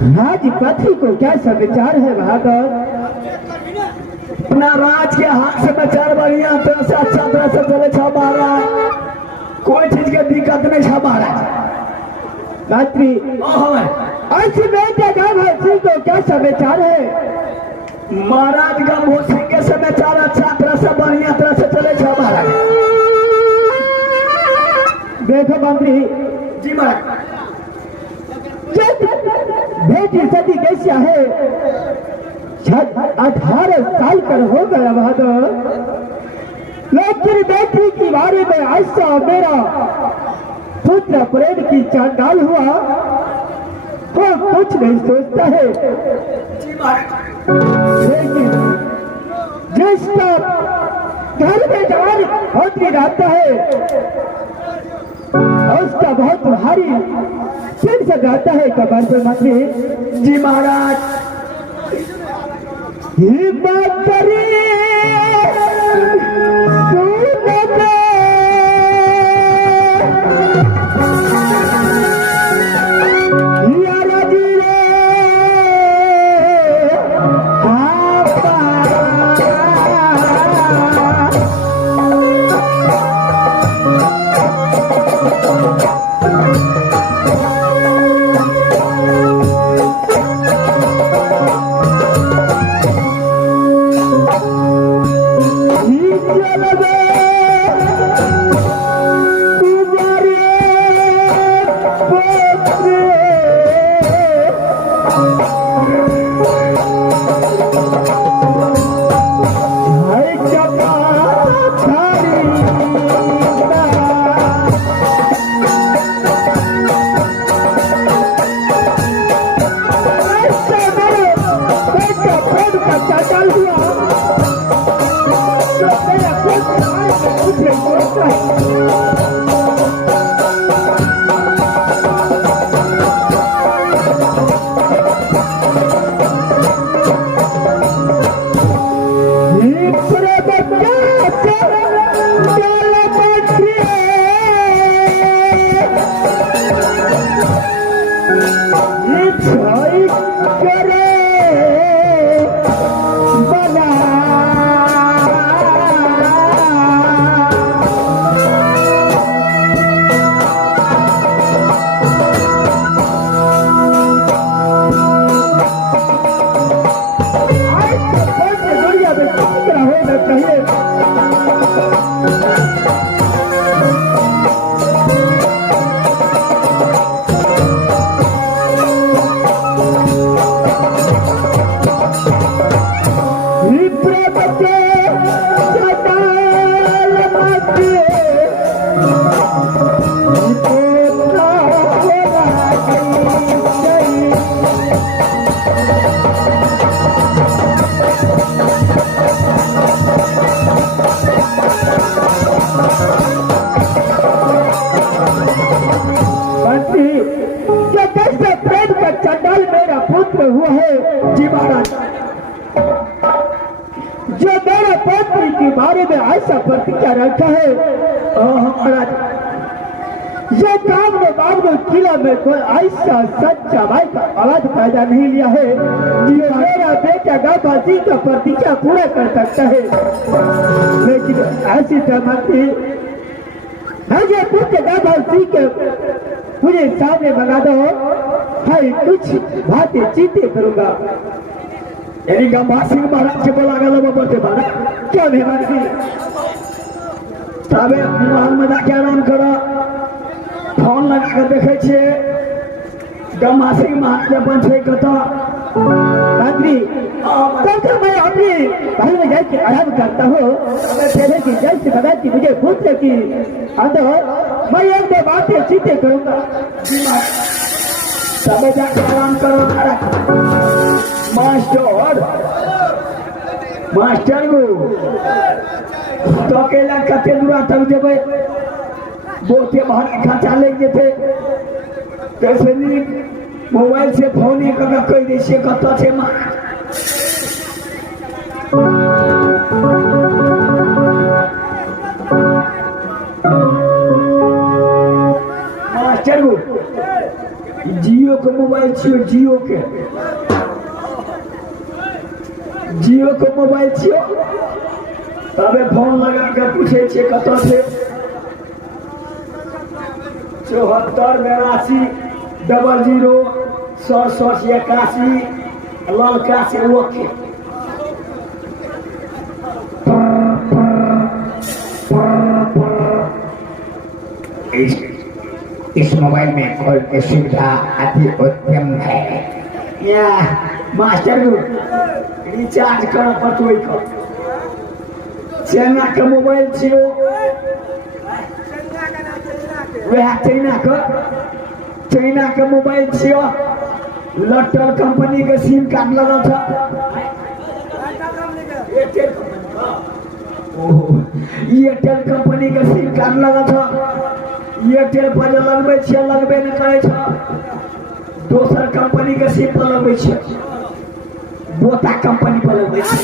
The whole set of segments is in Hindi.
राजपथी को क्या समाचार है बहादुर? अपना राज के हाथ से समाचार बढ़िया तरह से अच्छा तरह से चले छा महाराज, कोई चीज के दिक्कत नहीं छा महाराज। रात्रि ऐसी बेटे गाँव है तो क्या समाचार है? महाराज गाँव सिंह के समाचार अच्छा तरह से बढ़िया तरह से चले छा महाराज। देखो मंत्री जी महाराज, बेटी सदी कैसा है? 18 साल का हो गया बहादुर, लेकिन बेटी के बारे में ऐसा मेरा पुत्र प्रेम की चांडाल हुआ वो कुछ नहीं सोचता है। लेकिन जिसका घर में जवान होती रहता है उसका बहुत भारी सिर से जाता है कबर पे मंत्री जी महाराज। हिम्मत करिए कहिए। चंडाल मेरा पुत्र हुआ है जी महाराज, जो मेरे पत्नी के बारे में ऐसा प्रतिज्ञा रखा है महाराज, ये काम में बाबू किला में कोई ऐसा सच्चा भाई का आवाज पैदा नहीं लिया है जो मेरा बेटा गाबा जी का प्रतिज्ञा पूरा कर सकता है। लेकिन ऐसी सहमति मुझे पुत्र गाबा जी के मुझे सामने मंगा दो, है कुछ बातें चीते करूंगा। यानी गंभीर सिंह महाराज के बोला गया बोलते बारा क्यों नहीं मानती? तबे महल में जाके आराम करो, फोन लगा कर देखे छे गंभीर सिंह महाराज अपन छे कतो मंत्री तो मैं अपने महल में जाके आराम करता हूँ। पहले की जल से बता कि मुझे पुत्र की अंदर मैं एक दो बातें चीते करूंगा। तबे जाके आराम करो मास्टर मास्टर गो तो अकेला कते दूरा तक जेबे बोते बाहर खाचा ले जेते कैसे नहीं मोबाइल से फोन एक का कह दे से कत छे मास्टर गो जियो के मोबाइल छियो जियो के मोबाइल छियो तबे फोन लगा के पूछे छे कत छे 74 82 00 81 ललका से ओके इस मोबाइल में कॉल की सुविधा अति उत्तम है। या मास्टर रिचार्ज करो पटोई को चाइना का मोबाइल छियो वह चाइना का मोबाइल छियो लॉटल कंपनी के सिम कार्ड लगा था एयरटेल कंपनी के सिम कार्ड लगा था एयरटेल पर लगबे छियै लगबे नहीं करे छ दोसर कंपनी के सिम पर लगबे छियै बोटा कंपनी पर लगबे छियै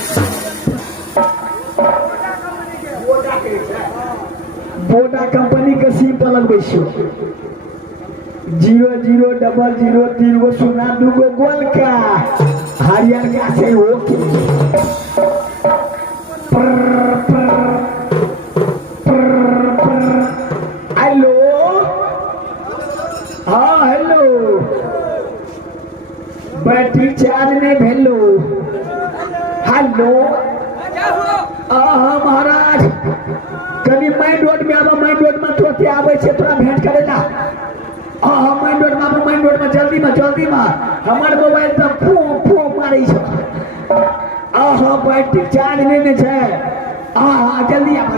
बोटा कंपनी के सिम पर लगबे छियै 0000 गो सुना 2 गो गोल का हरियर का से ओके हेलो हाँ हेलो बैटरी चार्ज नहीं भेलो हेलो हाँ महाराज कभी मेन रोड में आबो मेन रोड में तुरंत आबे छे तोरा भेंट करेला हाँ मेन रोड में जल्दी में हमार मोबाइल तो फो मारे छ हाँ बैटरी चार्ज नहीं छे हाँ जल्दी आबो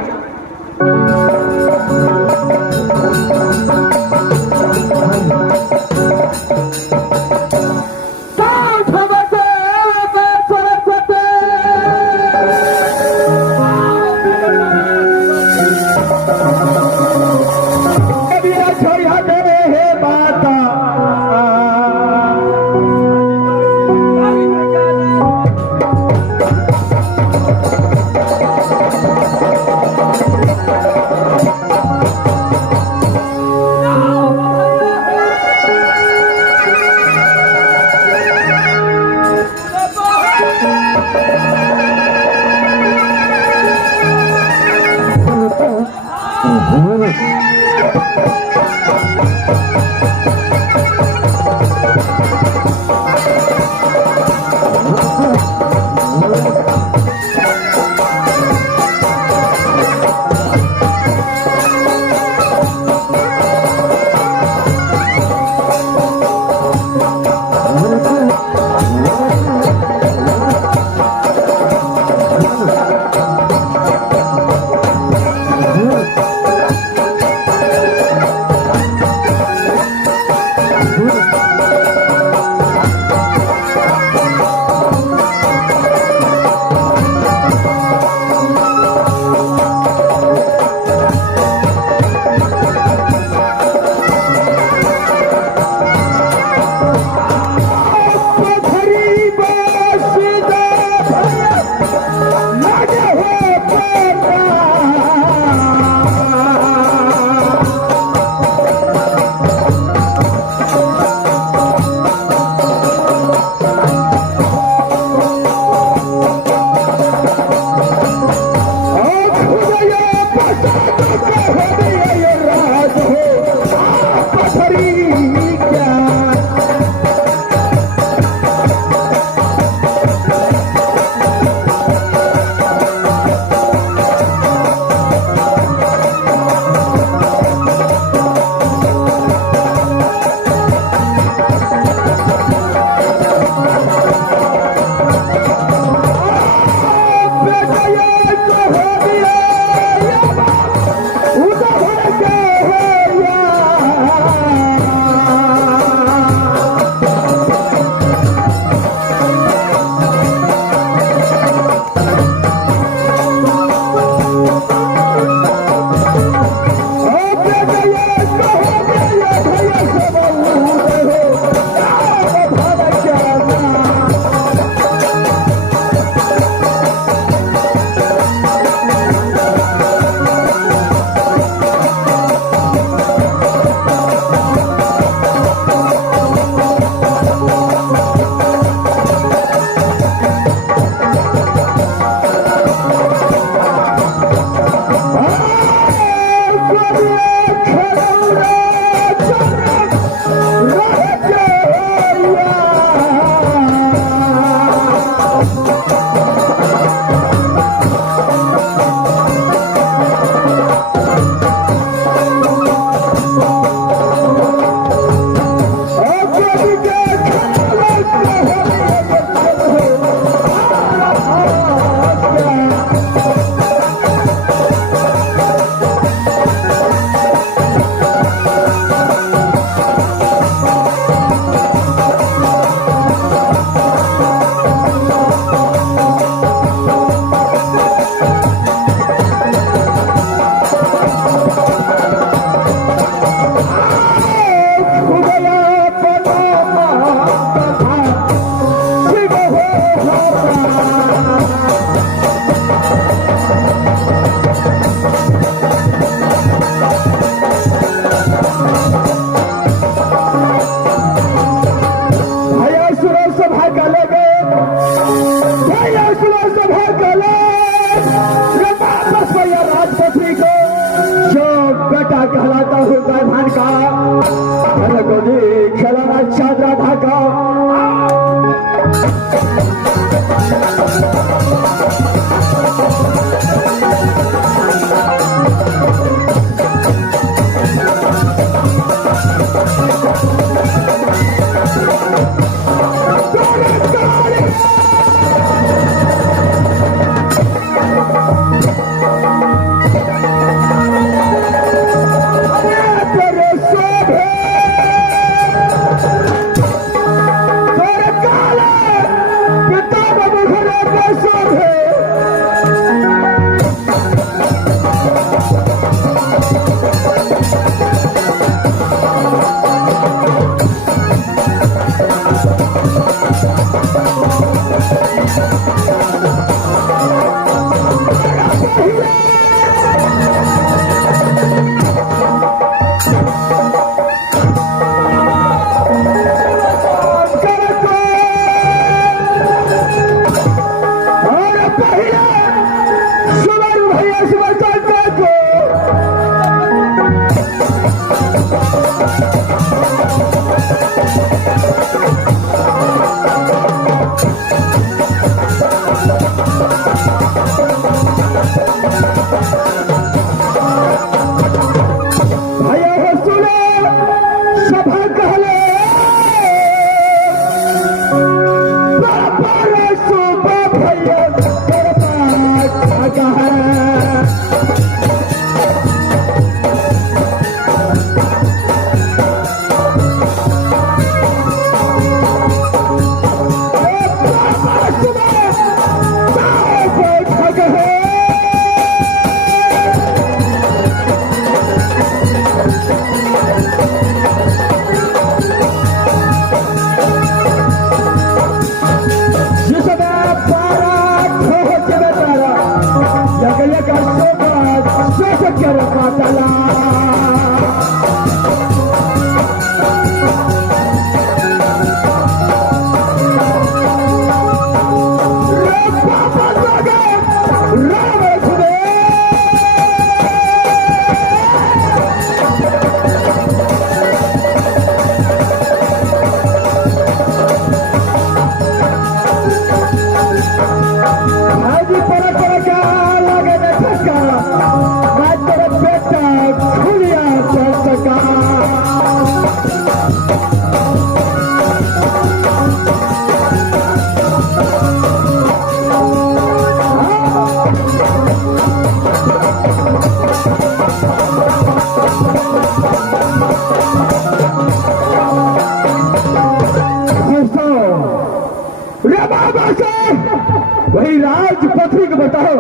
वही राजपत्री को बताओ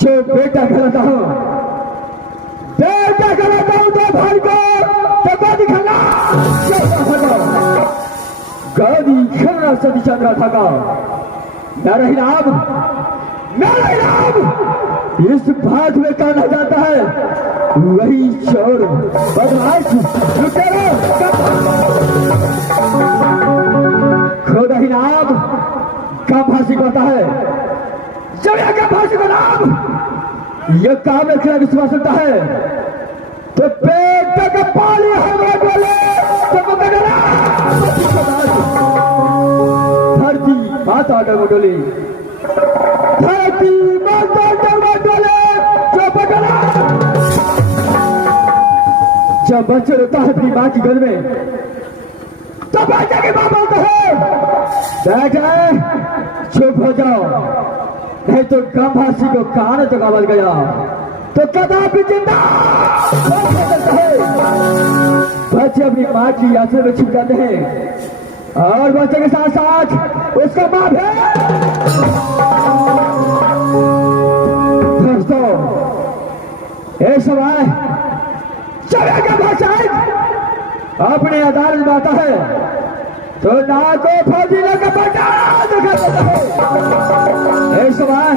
जो बेटा कहलाता हो, बेटा कहलाता हूं तो भाई को तो दिखाना गादी खेलना सदी चंद्रा थका मेरा इनाम इस बात में कहना जाता है वही चोर बदमाश लुटेरा खुदा ही नाम का फांसी होता है जब यह का फांसी का नाम यह काम में खिला विश्वास होता है तो पेट का पानी हमें बोले तो धरती माता डर डोली धरती माता डर डोले जो बगला जब बच्चे रोता है अपनी माँ की घर में तो बेटे की माँ बोलते है बेटे चुप हो जाओ नहीं तो गंभासी को कान तो गावल गया तो कदापि जिंदा बच्चे अपनी माँ की यात्रा में छुप जाते हैं और बच्चे के साथ साथ उसका माँ भी दोस्तों एक समय जब भाषा अपने अदालत में आता है तो ना को फौजी ने कपड़ा दिखा देता है। इस समय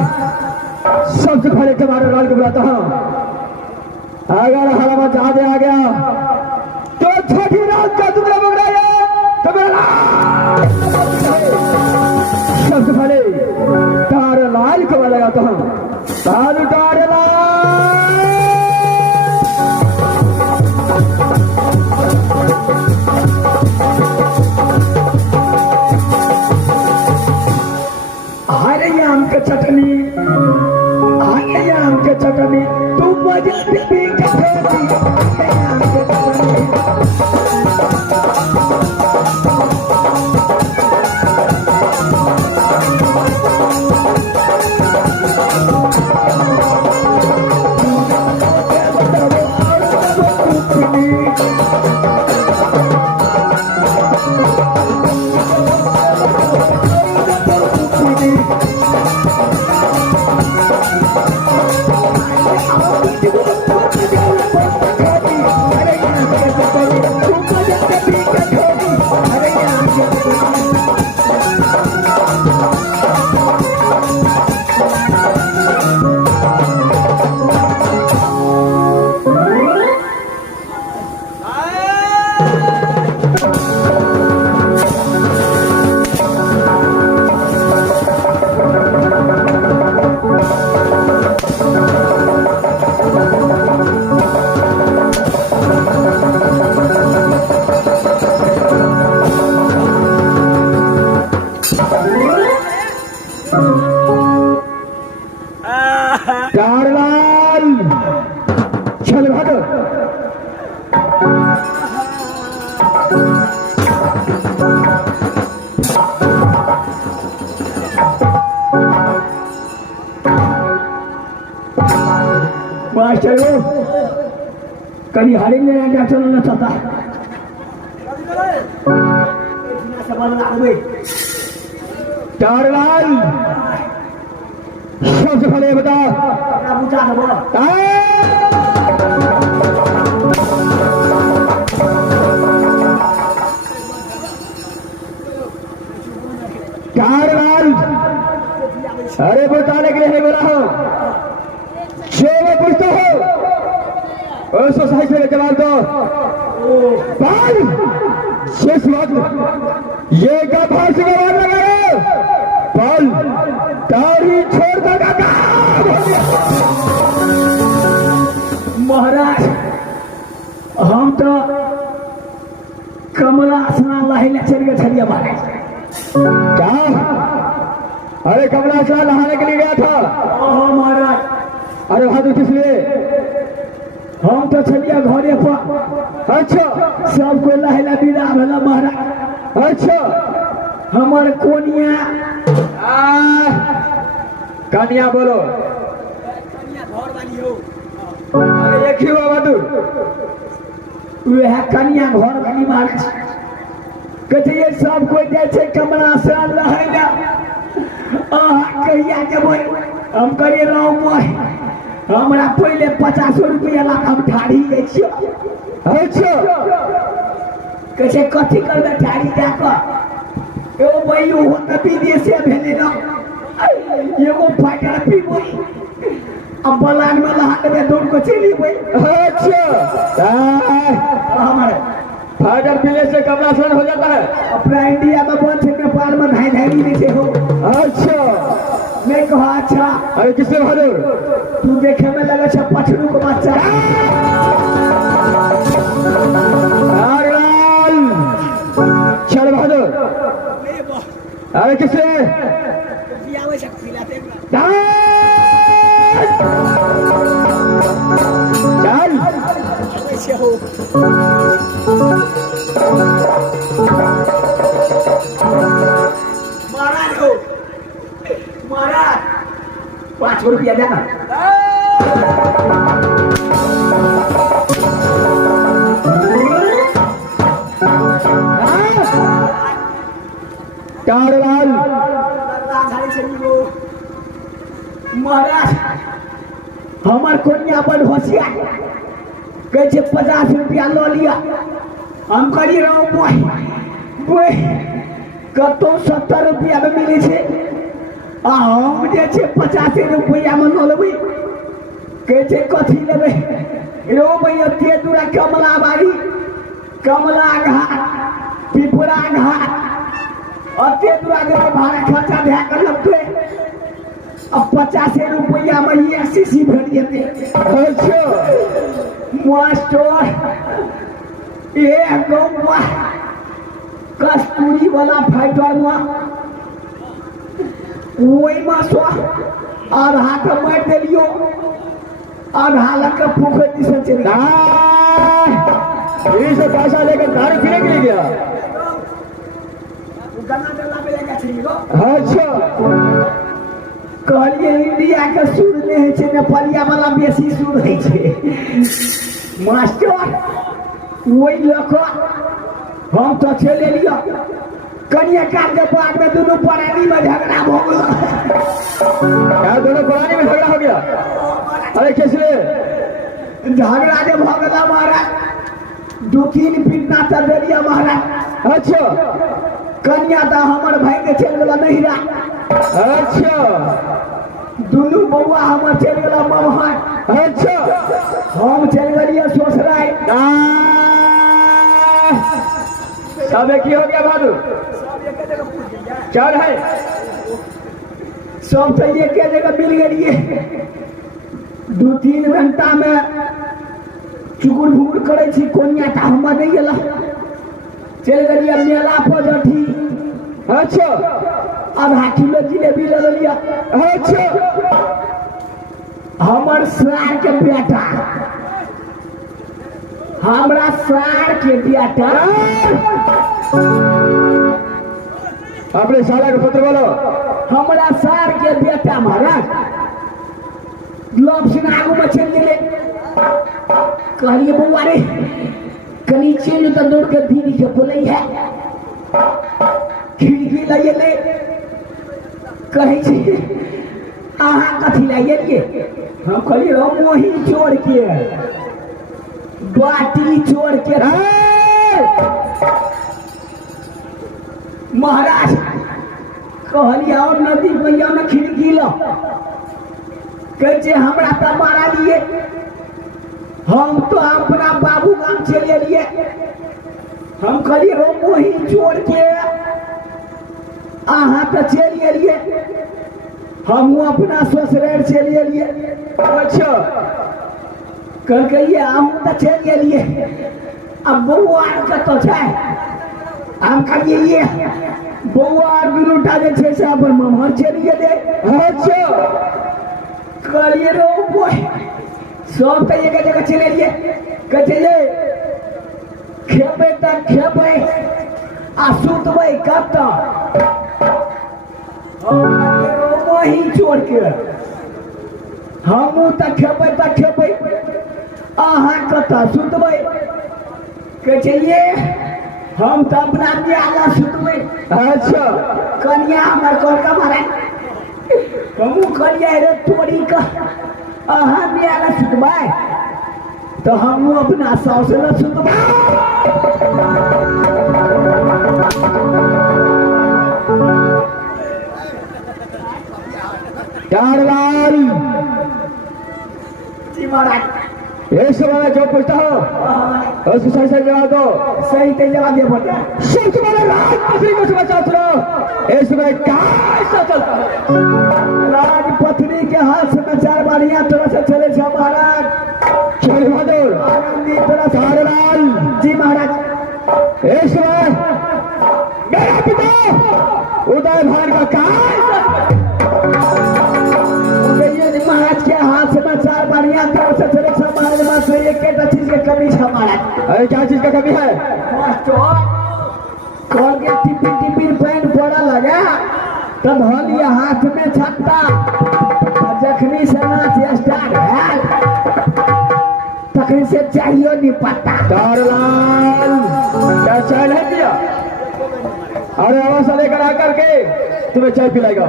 सबसे पहले तुम्हारे लाल को बुलाता हूं अगर हवा ज्यादा आ गया तो छोटी रात का टुकड़ा पकड़ाइए तो मेरा सबसे पहले तारे लाल को मैं लगाता हूं तारे लाल चटनी आम के चटनी तुम मजा भी चारलाल चल भागो मास्टर कहीं हरी में ना चलना चाहता चारलाल सबसे पहले बता चारलाल अरे बताने के लिए नहीं बोला हो जो मैं पूछता हूँ उसको सही से जवाब दो भाई शेष बात ये गधा से जवाब लगा पल दाढ़ी छोड़ देगा महाराज हम तो कमला स्नान लहले चल गए छलिया मारे क्या अरे कमला स्नान नहाने के लिए गया था महाराज अरे वहां तो किस लिए हम तो छलिया घरे पर अच्छा सब कोई लहला विदा भेला महाराज अच्छा हमार कोनिया कन्या बोलो अरे एक ही बाबा तू वह कन्या घर वाली महाराज कहते ये सब कोई जैसे कमला स्नान लहला कहिया जब हम करे रहो हमरा पहले 50 रुपया ला हम ठाड़ी दै छियै अच्छा कैसे कथी करबे ठाड़ी दे क एगो भाई हो त विदेशे भेले न एगो फाइटर पीबो अब बलान में लहा देबे दौड़ को चली गई अच्छा हमारे फाइटर पीने से कमला स्नान हो जाता है अपना इंडिया में बंद है नेपाल में धाई धाई नहीं से हो अच्छा मैं कहा अच्छा अरे किससे बहादुर तू देखे में लगे छ पछरू को बच्चा चल बहादुर अरे किससे चल महाराज हो महाराज 5 रुपया देना चारलाल महाराज हमार कोनिया बड़ होशियार कहै 50 रुपया लो लिया हम करी रहो कतो 70 रुपया में मिले छे हम जे छे 50 रुपया में न लेबै कहै कथी लेबै रो भैया ते दूरा कमला बाड़ी कमला घाट पिपरा घाट अते दूरा जे भाड़ा खर्चा भे कर लगते अब 50 रुपया में ये सीसी भर जेते अच्छा मास्टर ये गौवा कस्तूरी वाला फाइटर में वही में सो आधा के मार दिलियो आधा लग के पोखर से चले यही से पैसा लेकर दारू पीने के लिए गया गन्ना डला पे लेके चली गो अच्छा कहलिए इंडिया के सुर नहीं है छे नेपालिया वाला बेसी सुर है छे मास्टर वही लखो हम तो चले लिया कनिया काट के बाद में दोनों परानी में झगड़ा हो गया क्या दोनों पुरानी में झगड़ा हो गया अरे किसने झगड़ा जब हो गया महाराज 2-3 पीटना चल दिया महाराज अच्छा कन्या तो हमारे भाई के चल गया नहीं रहा अच्छा दोनों बउआ हमार चल गया ममहर अच्छा हम चल गए ससुराल सब एक ही हो गया बहादुर चल है सब तो एक जगह मिल गई 2-3 घंटा में चुकुर भुकुर करे छी कोनिया ता हम नहीं गेला चल गई मेला पर जठी अच्छा आधा किलो जिलेबी ले लिया अच्छा हमर सार के बेटा, हमरा सार के बेटा, अपने साला के पुत्र बोलो। हमरा सार के बेटा महाराज लोग सिंह आगू में चल गए। कहलिए बउआ रे कनी चेन तो दौड़ के दीदी के बोले है खिड़की लाइए ले कहे छी अहाँ कथी लाइए। हम कहलिए मोही चोर के बाटी चोर के महाराज कहलिए और नदी मैया में खिड़की लो कहे हमरा तो मारा लिए। हम तो अपना बाबू गांव चले लिए। हम कहलिए रो मोही चोर के अहाँ तो चलिए लिए। हम अपना ससुराल चलिए लिए। अच्छा कल कहिए हम तो चलिए लिए। अब बउआ के तो छै हम कहलिए ये बउआ बिन उठा दे छै से अपन ममहर चलिए दे। अच्छा कहलिए रो बोय सब तो एक जगह चले लिए। कहे खेबे तक खेबे आ सुतबे कब तक वही चोर के हमू तक खेबे अहाँ कतऽ सुतबे। कहे हम तो अपना आगा सुतबे। अच्छा कन्या हमर कौन का मारे हमू कहलिए रे तोरी का अहाँ आगा सुतबे तो हमू अपना सास न सुतबे। लाल जी महाराज इस वाला जो पूछता हो उसको सही सही जवाब दो। सही तो जवाब दे बोलते सबसे बड़े राजपत्नी को समझा सुनो इसमें कैसा चलता है। राजपत्नी के हाथ समाचार बढ़िया तरह से चले छे महाराज। चल बहादुर आनंदी तरह से लाल जी महाराज इसमें मेरा पिता उदय भान का कैसा महाराज के हाथ समाचार बढ़िया तरह से चले छे महाराज। में से एक चीज के कमी है महाराज। अरे क्या चीज का कमी है। कल के टिपिन टिपिन पैन पड़ा लगा तो धोलिए हाथ में छत्ता जखनी से नाच स्टार्ट है तखनी से चाहिए नहीं पता। लाल क्या चाय नहीं दिया। अरे आवाज लेकर आकर के तुम्हें चाय पिलाएगा।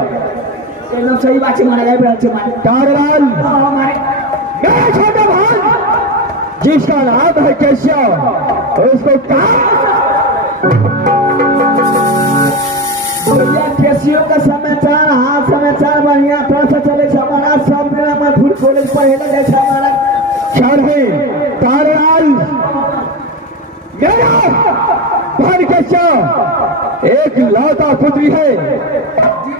एकदम सही बात है महाराज। लाल हमारे मेरा छोटा भाई जिसका नाम है केशव उसको केसियों का समाचार हाथ समाचार बढ़िया तरह से चले छे हमारा। सब मेरा मधुर कॉलेज पढ़े लगे छे हमारा। क्षण है तारालाल मेरा भाई केशव एक लौता पुत्री है।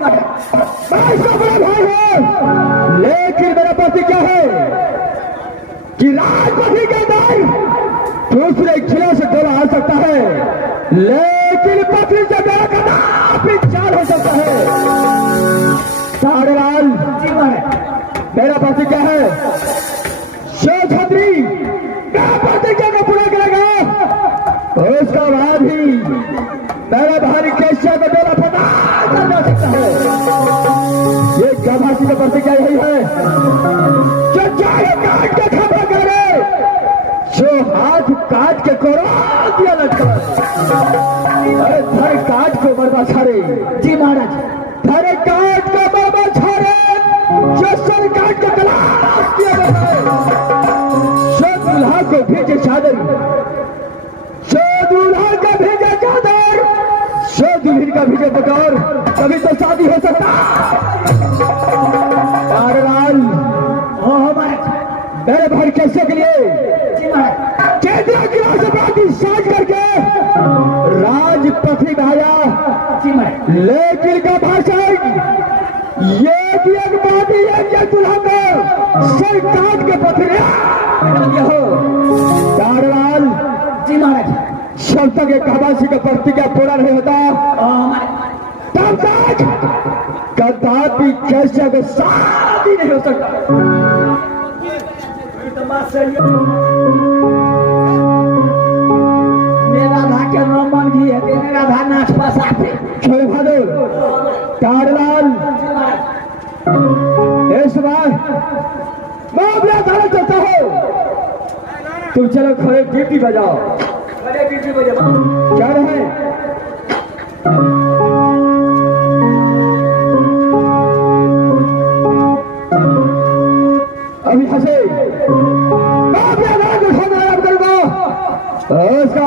मैं इसका बड़ा भाई हूँ लेकिन मेरा पति क्या है कि राजपति के अंदर दूसरे खिला से गोला आ सकता है लेकिन पत्नी से मेरा कदापि चाल हो सकता है। तारालाल मेरा पति क्या है शोधरी मेरा प्रतिज्ञा को पूरा करेगा उसका बाद ही मेरा भाई केशव को मेरा पता करना सकता है। ये गवासी का प्रतिज्ञा यही है जो चाहे काट के खबर करे जो हाथ काट के कोरा दिया लटका। अरे धर काट को बर्बा छाड़े। जी महाराज धर काट को बर्बा छाड़े जो सर काट के तलाश किया गया है। सो दूल्हा को भेजे चादर सो दूल्हा का भेजे चादर सो दुल्हन का भेजे बकौर कभी तो शादी हो सकता। तारालाल मेरे भाई कैसे के लिए केंद्र किला से बात साझ करके राजपति भाया लेकिन का भाषण ये भी एक बात ही है कि दूल्हा को सर काट के पथरे। तारालाल जी महाराज जब तक एक गवासी का प्रतिज्ञा पूरा नहीं होता तब तक कदापि कैसे का शादी नहीं हो सकता। तो बात सही है। मेरा राधा के नमन भी है, मेरा राधा नाच पास आते। छोड़ भादो कारलाल इस बार मैं अपना धारा करता हूँ। तुम चलो खड़े ड्यूटी बजाओ। अरे बीच में जब क्या रहे अभी हंसे मैं अपना धारा को छोड़ याद करूंगा उसका